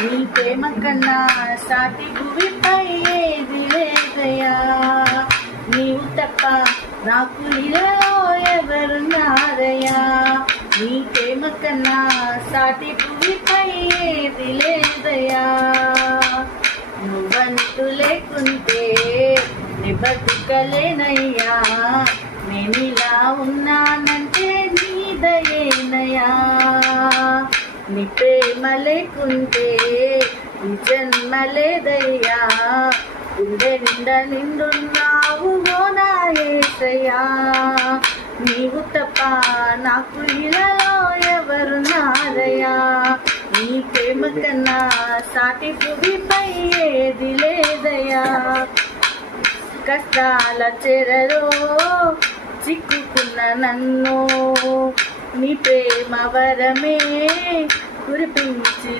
నీ ప్రేమ కన్నా సాటి భూమిపై ఏది లేదయ్యా. నీవు తప్ప నాకు ఇలలో ఎవరున్నారయ్యా. నీ ప్రేమ కన్నా సాటి భూమిపై ఏది లేదయ్యా. నువ్వంటూ లేకుంటే నీ బతుకలేనయ్యా. నేనిలా ఉన్నానంటే నీ దయేనయ్యా. నీ ప్రేమ లేకుంటే నీ జన్మ లేదయ్యా. గుండె నిండా నిండున్నావు ఓ నా యేసయ్యా. నీవు తప్ప నాకు ఇలలో ఎవరున్నారయ్యా. నీ ప్రేమ కన్నా సాటి భూమిపై ఏది లేదయ్యా. కష్టాల చెరలో చిక్కుకున్న నన్ను నీ ప్రేమ వరమే కురిపించి